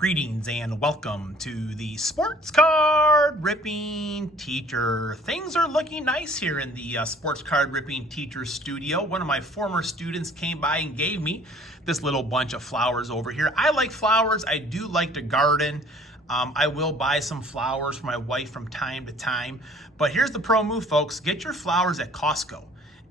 Greetings and welcome to the Sports Card Ripping Teacher. Things are looking nice here in the Sports Card Ripping Teacher studio. One of my former students came by and gave me this little bunch of flowers over here. I like flowers. I do like to garden. I will buy some flowers for my wife from time to time. But here's the pro move, folks. Get your flowers at Costco.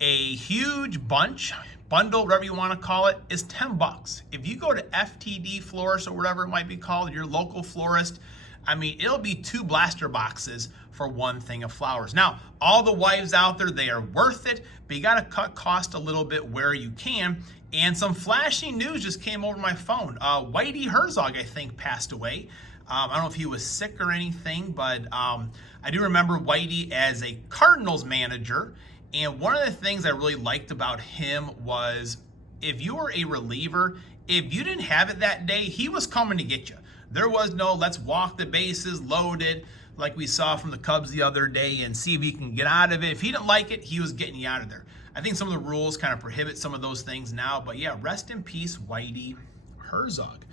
A huge bundle, whatever you want to call it, is 10 bucks. If you go to FTD Florist or whatever it might be called, your local florist, I mean, it'll be 2 blaster boxes for one thing of flowers. Now, all the wives out there, they are worth it, but you got to cut cost a little bit where you can. And some flashing news just came over my phone. Whitey Herzog, I think, passed away. I don't know if he was sick or anything, but I do remember Whitey as a Cardinals manager. And one of the things I really liked about him was if you were a reliever, if you didn't have it that day, he was coming to get you. There was no let's walk the bases loaded like we saw from the Cubs the other day and see if he can get out of it. If he didn't like it, he was getting you out of there. I think some of the rules kind of prohibit some of those things now. But yeah, rest in peace, Whitey Herzog.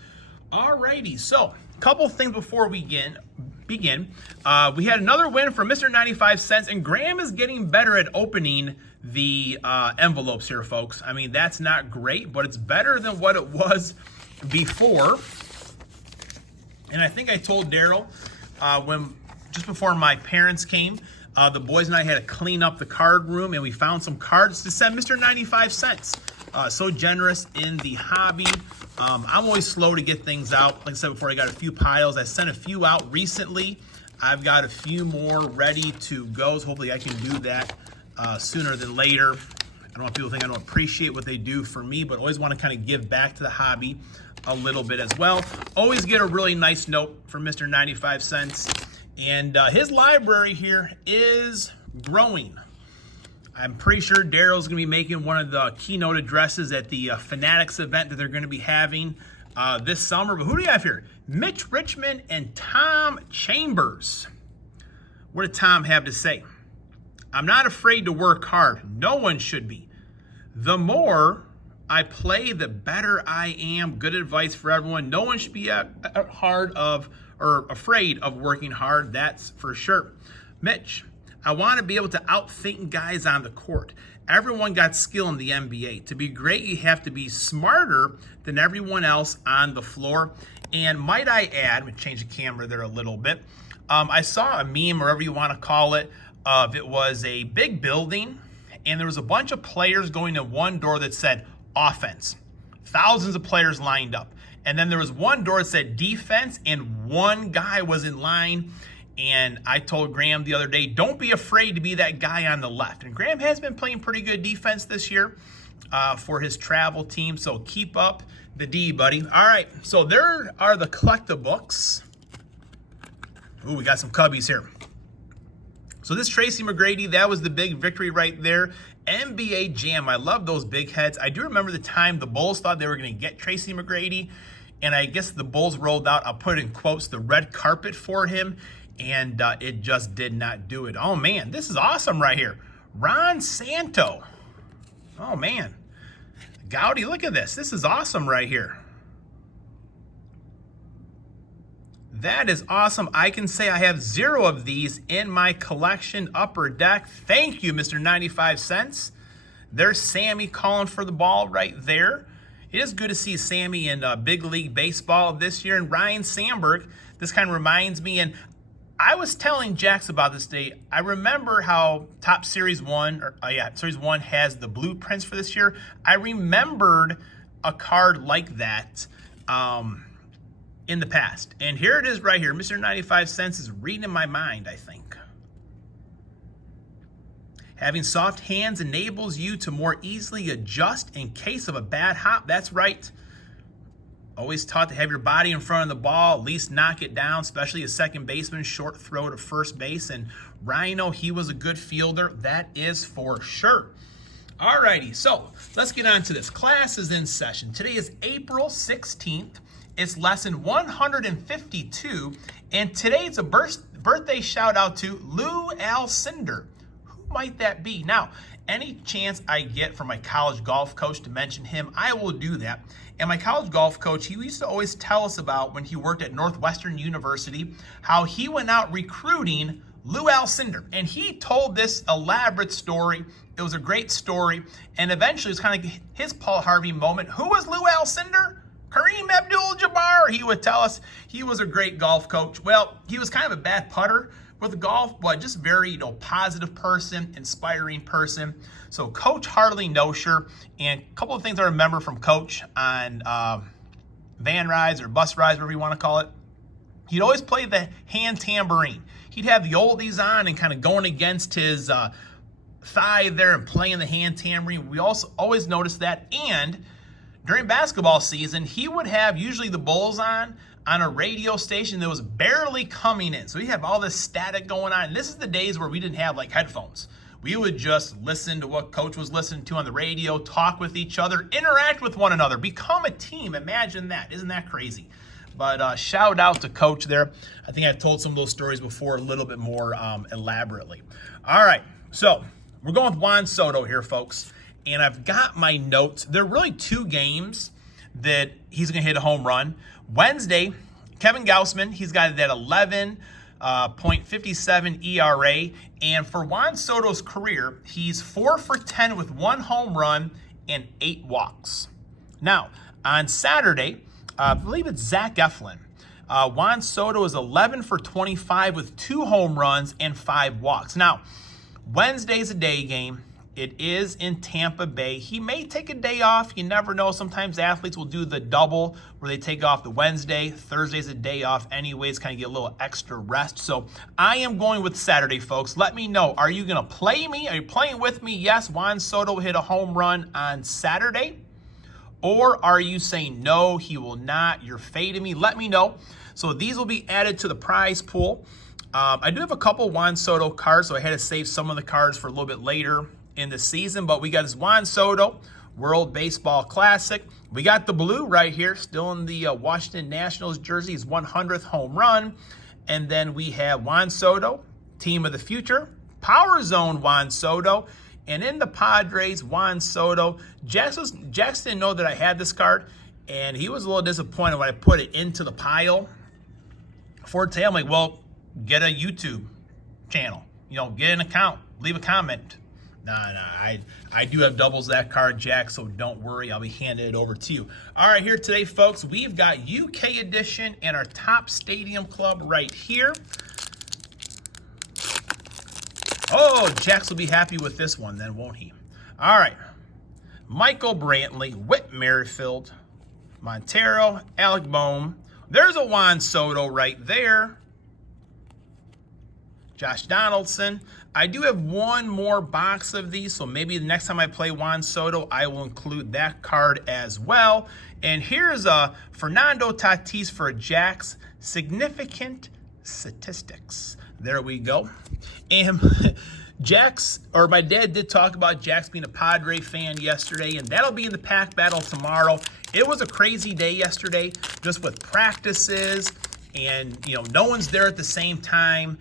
Alrighty, so a couple of things before we begin. We had another win for Mr. 95 cents, and Graham is getting better at opening the envelopes here, folks. I mean, that's not great, but it's better than what it was before. And I think I told Daryl just before my parents came, the boys and I had to clean up the card room, and we found some cards to send Mr. 95 cents. So generous in the hobby. I'm always slow to get things out. Like I said before, I got a few piles. I sent a few out recently. I've got a few more ready to go. So hopefully I can do that sooner than later. I don't want people to think I don't appreciate what they do for me, but always want to kind of give back to the hobby a little bit as well. Always get a really nice note from Mr. 95 cents. And his library here is growing. I'm pretty sure Daryl's going to be making one of the keynote addresses at the Fanatics event that they're going to be having this summer. But who do you have here? Mitch Richmond and Tom Chambers. What did Tom have to say? I'm not afraid to work hard. No one should be. The more I play, the better I am. Good advice for everyone. No one should be afraid of working hard. That's for sure. Mitch, I want to be able to outthink guys on the court. Everyone got skill in the NBA. To be great, you have to be smarter than everyone else on the floor. And might I add, I'm going to change the camera there a little bit. I saw a meme, or whatever you want to call it, of it was a big building, and there was a bunch of players going to one door that said offense. Thousands of players lined up. And then there was one door that said defense, and one guy was in line. And I told Graham the other day, don't be afraid to be that guy on the left. And Graham has been playing pretty good defense this year for his travel team. So keep up the D, buddy. All right, so there are the collectabooks. Ooh, we got some Cubbies here. So this Tracy McGrady, that was the big victory right there. NBA Jam, I love those big heads. I do remember the time the Bulls thought they were going to get Tracy McGrady. And I guess the Bulls rolled out, I'll put in quotes, the red carpet for him. And it just did not do it. Oh, man, this is awesome right here. Ron Santo. Oh, man. Gowdy, look at this. This is awesome right here. That is awesome. I can say I have 0 of these in my collection. Upper Deck. Thank you, Mr. 95 cents. There's Sammy calling for the ball right there. It is good to see Sammy in Big League Baseball this year. And Ryan Sandberg, this kind of reminds me, and I was telling Jax about this day. I remember how Top Series 1, Series 1 has the blueprints for this year. I remembered a card like that in the past. And here it is right here. Mr. 95 cents is reading in my mind, I think. Having soft hands enables you to more easily adjust in case of a bad hop. That's right. Always taught to have your body in front of the ball, at least knock it down, especially a second baseman, short throw to first base. And Rhino, he was a good fielder. That is for sure. All righty, so let's get on to this. Class is in session. Today is April 16th. It's lesson 152. And today it's a birthday shout out to Lou Alcinder. Who might that be? Now, any chance I get from my college golf coach to mention him, I will do that. And my college golf coach, he used to always tell us about when he worked at Northwestern University, how he went out recruiting Lou Alcinder. And he told this elaborate story. It was a great story. And eventually it was kind of like his Paul Harvey moment. Who was Lou Alcinder? Kareem Abdul-Jabbar. He would tell us he was a great golf coach. Well, he was kind of a bad putter with the golf, but just very, positive person, inspiring person. So Coach Harley Nosher, and a couple of things I remember from Coach on van rides or bus rides, whatever you want to call it. He'd always play the hand tambourine. He'd have the oldies on and kind of going against his thigh there and playing the hand tambourine. We also always noticed that. And during basketball season, he would have usually the Bulls on a radio station that was barely coming in. So we have all this static going on. And this is the days where we didn't have like headphones. We would just listen to what Coach was listening to on the radio, talk with each other, interact with one another, become a team. Imagine that. Isn't that crazy? But shout out to Coach there. I think I've told some of those stories before a little bit more elaborately. All right, so we're going with Juan Soto here, folks. And I've got my notes. There are really two games that he's going to hit a home run. Wednesday, Kevin Gausman, he's got that 11.57 ERA. And for Juan Soto's career, he's 4 for 10 with 1 home run and 8 walks. Now, on Saturday, I believe it's Zach Eflin. Juan Soto is 11 for 25 with 2 home runs and 5 walks. Now, Wednesday's a day game. It is in Tampa Bay. He may take a day off. You never know. Sometimes athletes will do the double where they take off the Wednesday. Thursday's a day off anyways, kind of get a little extra rest. So I am going with Saturday, folks. Let me know. Are you going to play me? Are you playing with me? Yes, Juan Soto will hit a home run on Saturday. Or are you saying no, he will not? You're fading me. Let me know. So these will be added to the prize pool. I do have a couple Juan Soto cards, so I had to save some of the cards for a little bit later in the season, but we got this Juan Soto World Baseball Classic. We got the blue right here, still in the Washington Nationals jersey, his 100th home run. And then we have Juan Soto, Team of the Future, Power Zone Juan Soto, and in the Padres, Juan Soto. Jackson didn't know that I had this card, and he was a little disappointed when I put it into the pile for today. I'm like, well, get a YouTube channel, get an account, leave a comment. Nah, I do have doubles that card, Jack, so don't worry. I'll be handing it over to you. All right, here today, folks, we've got UK edition and our top stadium club right here. Oh, Jax will be happy with this one then, won't he? All right. Michael Brantley, Whit Merrifield, Montero, Alec Boehm. There's a Juan Soto right there. Josh Donaldson. I do have one more box of these, so maybe the next time I play Juan Soto, I will include that card as well. And here's a Fernando Tatis for a Jax Significant Statistics. There we go. And my dad did talk about Jax being a Padre fan yesterday, and that'll be in the pack battle tomorrow. It was a crazy day yesterday, just with practices, and no one's there at the same time.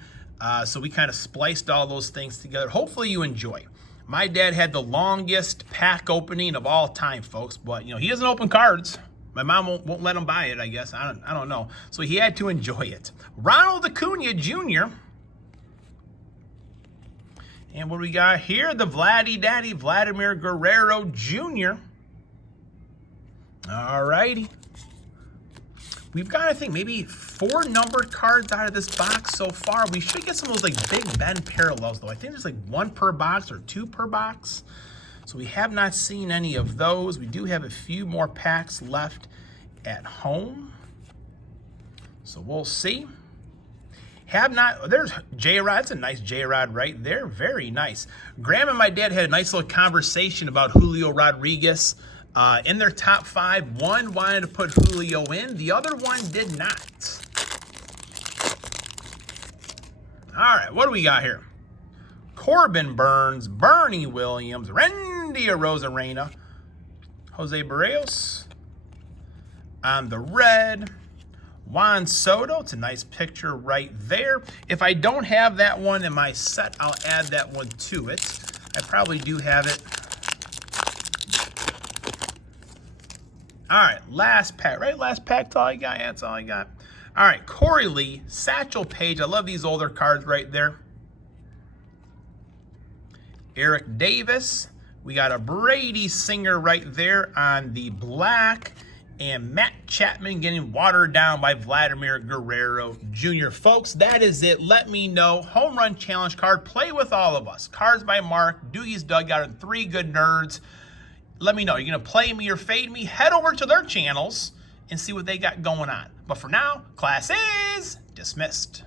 So we kind of spliced all those things together. Hopefully you enjoy. My dad had the longest pack opening of all time, folks. But, he doesn't open cards. My mom won't let him buy it, I guess. I don't know. So he had to enjoy it. Ronald Acuna Jr. And what do we got here? The Vladdy Daddy, Vladimir Guerrero Jr. All righty. We've got, I think, maybe 4 numbered cards out of this box so far. We should get some of those Big Ben parallels, though. I think there's 1 per box or 2 per box. So we have not seen any of those. We do have a few more packs left at home. So we'll see. There's J-Rod. It's a nice J-Rod right there. Very nice. Graham and my dad had a nice little conversation about Julio Rodriguez. In their top 5, one wanted to put Julio in. The other one did not. All right, what do we got here? Corbin Burns, Bernie Williams, Randy Arozarena, Jose Barrios. On the red, Juan Soto. It's a nice picture right there. If I don't have that one in my set, I'll add that one to it. I probably do have it. All right, last pack, right? Last pack, that's all I got. Yeah, that's all I got. All right, Corey Lee, Satchel Paige. I love these older cards right there. Eric Davis. We got a Brady Singer right there on the black. And Matt Chapman getting watered down by Vladimir Guerrero Jr. Folks, that is it. Let me know. Home Run Challenge card. Play with all of us. Cards by Mark, Doogie's Dugout, and 3 Good Nerds. Let me know. You're going to play me or fade me? Head over to their channels and see what they got going on. But for now, class is dismissed.